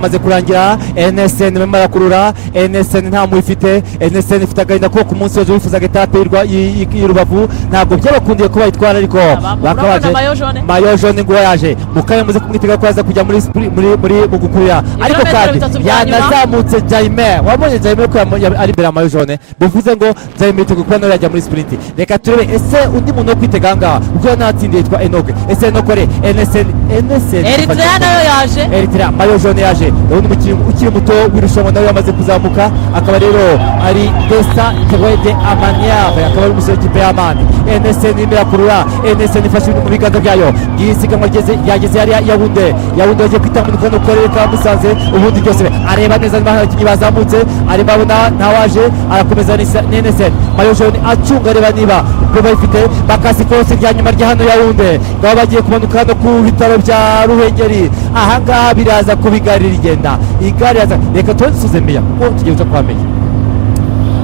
maze kurangira NSN bemara kurura NSN nta muifite NSN ifite agahinda ko ku munsi wose wifuzaga etape y'Rubavu ntabwo byabakundiye ko bayitwara ariko bakabaje mayo jaune ngo yaje mukaye muze kumwitega ko aza kujya muri gukurira ariko kandi yanazamutse Jaime wabonye Jaime ko ari bera mayo jaune bivuze ngo Jaime yiteguye kuba nawe yajya muri sprint reka turebe ese undi muntu wo kwitega ngaha uko natsindiye yitwa Enoke ese Enokore NSN Eritrea nayo yaje Eritrea mayo jaune yaje ubundi ukiri muto wirushanwa nawe yamaze kuzamuka akaba rero ari Desa Twede Amaniave akaba ari umusore w'ikipe y'Amani NSN imira kurura NSN ifashe mu biganza byayo yisiganwa yageze yari Yaounde yagiye kwitambuka no korera ka Musanze ubundi byose areba neza n'abakinnyi bazamutse ari babona ntawaje arakomeza NSN mayo jaune acunga areba niba ko bayifite bakasi kose rya nyuma rya hano Yaounde baba bagiye kumanuka no ku bitaro bya Ruhengeri ahangaha biraza kubigarira igenda igari yaza reka tuzuze meya ko tugiye cyo kwamenya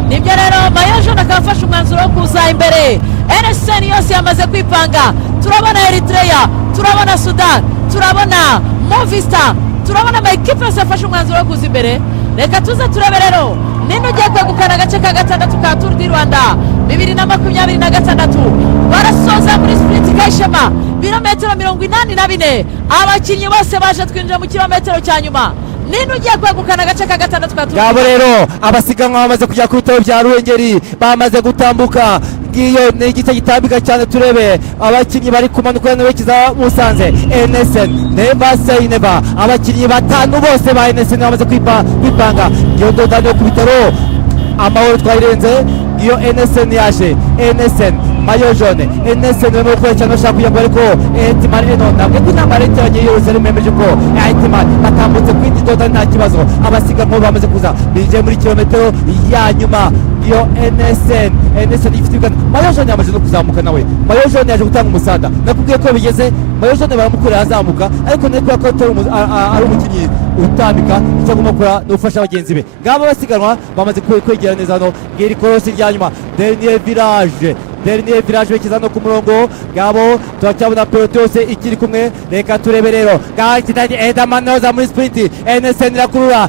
nibyo rero mayo jaune akafasha umwanzuro wo kuza imbere NSN yose yamaze kwipanga turabona Eritrea turabona Sudan turabona Movistar turabona amakipe yose afashe umwanzuro wo kuza imbere reka tuze turebe rero nino ugiye kwegukana agace ka gatandatu ka Tour du Rwanda 2026 barasoza muri sprint kayishema birometero 84 abakinnyi bose baje twinjira mu kilometero cya nyuma nino ugiye kwegukana agace ka gatandatu ka Tour ngabo rero abasiganwa bamaze kujya ku bitaro bya Ruhengeri bamaze gutambuka ngiyo ni igice gitambika cyane turebe abakinnyi bari kumanuka n'abekiza Musanze NSN never say never abakinnyi batanu bose ba NSN bamaze kwipanga ngiyo ndodane ku bitaro amahoro twayirenze iyo NSN yaje NSN mayo jaune NSN bemeye ko cyane bashaka kujya ariko Etimari rero ntabwo inama y'abanye Yerusalemu memeje ko Etimari batambutse kwindi ndodane nta kibazo abasiganwa bamaze kuza bije muri kilometero ya nyuma iyo NSN ifite igana mayo jaune yamaze no kuzamuka nawe mayo jaune yaje gutanga umusada nakubwiye ko bigeze mayo jaune baramukurira azamuka ariko niko ko ari umukinnyi utambika cyo gukora no gufasha abagenzi be ngabo basiganwa bamaze kwegera neza no ngiri korosi rya nyuma dernier virage bekiza no ku murongo ngabo turacyabona pelote yose ikiri kumwe reka turebe rero gahitanye Edaman noza muri sprint NSN irakurura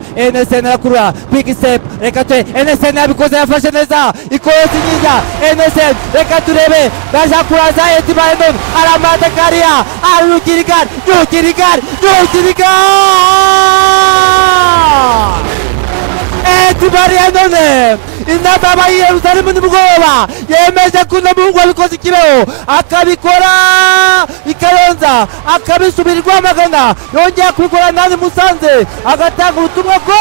quick step reka te NSN yabikoze yafashe neza ikorosi nyinga NSN reka turebe baje kuraza Etimari aramata kariya arukirigar Etimari none inama Yerusalemu nimugoroba yemeje kuno Mungu abikoze kibeho akabikora ikayonza akabisubirirwa magana yongera kubikora nani Musanze agatanga ubutumwa ko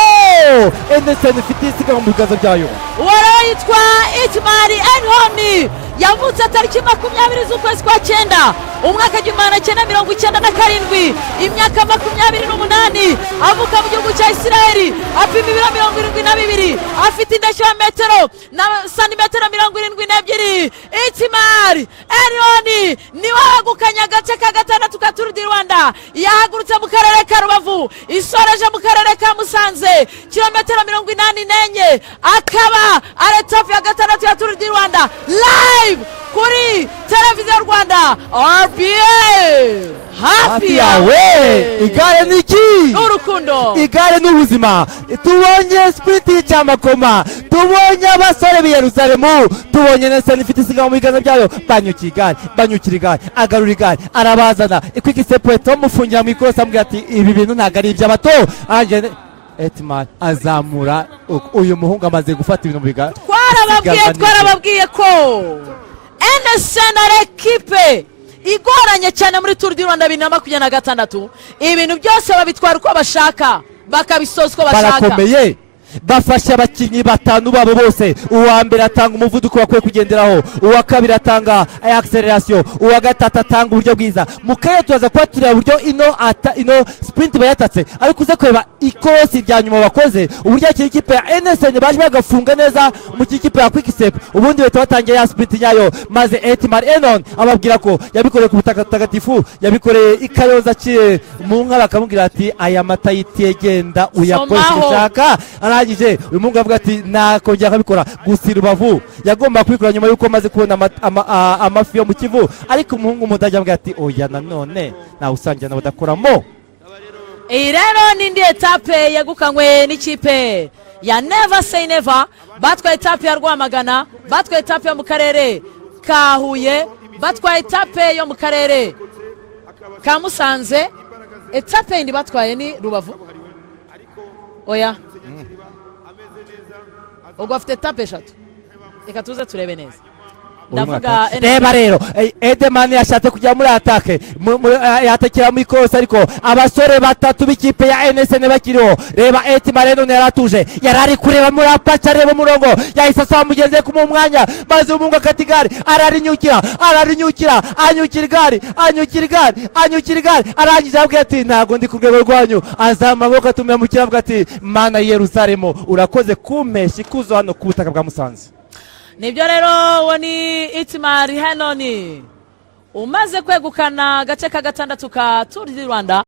NSN ifite isiganwa mu biganza byayo warayitwa Etimari Enhoni yavutse tariki 20 z'ukwezi kwa 9 umwaka 1997 imyaka 28 avuka mu gihugu cya Isiraheli apima ibiro 72 afite indeshyo ya metero na santimetero 72 Etimari Enhoni niwe wagukanye agace ka gatandatu ka Tour du Rwanda yahagurutse mu karere ka Rubavu isoreje mu karere ka Musanze kilometero 84 akaba ari top ya gatandatu ya Tour du Rwanda live kuri televiziyo Rwanda RBA hafi yawe igare niki n'urukundo igare n'ubuzima tubonye sprint cy'amakoma tubonye abasore b'i Yerusalemu tubonye NSN ifite isiganwa mu biganza byayo banyukira igare agarura igare arabazana quick step tumufungira mu ikorosi amubwira ati ibi bintu ntabwo ari iby'abato anje Etimari azamura uyu muhungu amaze gufata ibintu mu biganza twarababwiye ko NSN ari ekipe igoranye cyane muri Tour du Rwanda 2026 ibintu byose babitwara uko bashaka bakabisoza uko bashaka barakomeye bafasha abakinnyi batanu babo bose uwa mbere atanga umuvuduko bakwiye kugenderaho uwa kabiri atanga acceleration uwa gatatu atanga uburyo bwiza mukaye tuza kwa tureba uburyo ino sprint bayatatse ariko uze kureba ikosi rya nyuma bakoze uburyo ikipe ya NSN baje bagafunga neza mu kipe ya quick step ubundi bahita batangiye ya sprint yayo maze Etimari Enhoni ababwira ko yabikoreye ku butaka tagatifu yabikoreye ikayoza cye mu nka bakamubwira ati aya mata yitegenda uyakoresha ushaka uyu mungu avuga ati nakongera akabikora gusa Rubavu yagomba kubikora nyuma yuko maze kubona amafi yo mu Kivu ariko umuhungu mudajya avuga ati oya nanone nawe usangira nabo dakoramo iyi rero n'indi etape yegukanywe n'ikipe ya Never Say Never. Batwaye etape ya Rwamagana, batwaye etape yo mu karere ka Huye, batwaye etape yo mu karere ka Musanze. Etape yindi batwaye ni Rubavu. Oya ubwo afite etape eshatu. Reka tuze turebe neza. Ndavuga reba rero Edeman yashatse kujya muri atake yatakira muri kose, ariko abasore batatu b'ikipe ya NSN bakiriho. Reba Etima rero yaratuje, yarari kureba muri apaca, reba umurongo, yahise asaba mugenzi ku mu mwanya, maze umunga katigari ararinyukira anyukira igare arangije avuga ati ntago ndi ku rwego rwanyu, azama amaboko atumira mu kiravuga ati mana Yerusalemu urakoze kumpesha ikuzo hano ku butaka bwa Musanze. Nibyo rero uwo ni Itimari Henoni umaze kwegukana agace ka gatandatu ka Tour du Rwanda.